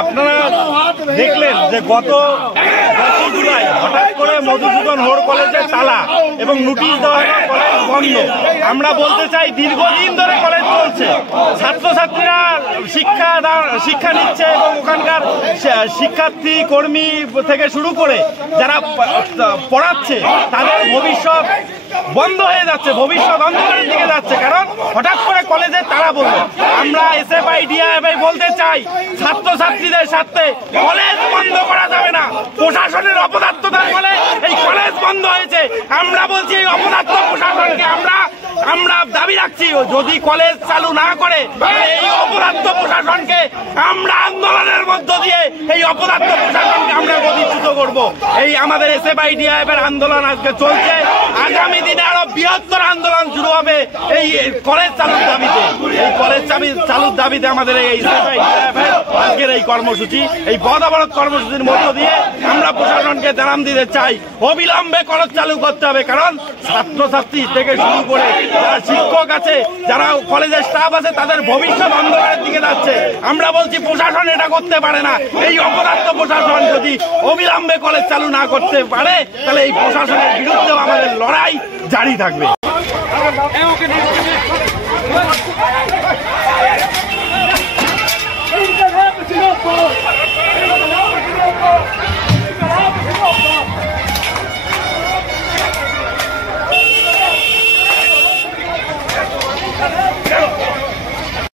আপনারা দেখলেন যে গত জুলাই হঠাৎ করে মধুসূদন হোর কলেজে তালা এবং নোটিশ দেওয়া হলো কলেজ বন্ধ। আমরা বলতে চাই দীর্ঘদিন ধরে কলেজ চলছে, ছাত্রছাত্রীরা শিক্ষা নিচ্ছে এবং ওখানকার শিক্ষার্থী কর্মী থেকে শুরু করে যারা পড়াচ্ছে তাদের ভবিষ্যৎ বন্ধ হয়ে যাচ্ছে, ভবিষ্যৎ অন্ধকারের দিকে যাচ্ছে। কারণ হঠাৎ করে কলেজে তালা বলবে। আমরা এসএফআই ডিআইএফআই বলতে চাই ছাত্রছাত্রীদের সাথে কলেজ বন্ধ করা যাবে না। প্রশাসনের অপদার্থতার ফলে এই কলেজ বন্ধ হয়েছে। আমরা বলছি এই অপদার্থ প্রশাসনকে আমরা দাবি রাখছি, যদি কলেজ চালু না করে এই অপদার্থ প্রশাসনকে আমরা আন্দোলনের মধ্য দিয়ে এই অপদার্থ প্রশাসনকে আমরা গতিচ্যুত করব। এই আমাদের এসএফআই ডিআইএফের আন্দোলন আজকে চলছে। আগামী দিনে আরো বৃহত্তর আন্দোলন শুরু হবে এই কলেজ চালুর দাবিতে। এই কলেজ চালুর দাবিতে আমাদের এই এসএফআই ডিআইএফের আজকের এই কর্মসূচি, এই পথ অবরোধ কর্মসূচির মধ্য দিয়ে আমরা প্রশাসনকে জানান দিতে চাই অবিলম্বে কলেজ চালু করতে হবে। কারণ ছাত্রছাত্রী থেকে শুরু করে যারা শিক্ষক আছে, যারা কলেজের স্টাফ আছে, তাদের ভবিষ্যৎ অন্ধকারের দিকে যাচ্ছে। আমরা বলছি প্রশাসন এটা করতে পারে না। এই অপদার্থ প্রশাসন যদি অবিলম্বে কলেজ চালু না করতে পারে তাহলে এই প্রশাসনের বিরুদ্ধেও আমাদের লড়াই জারি থাকবে।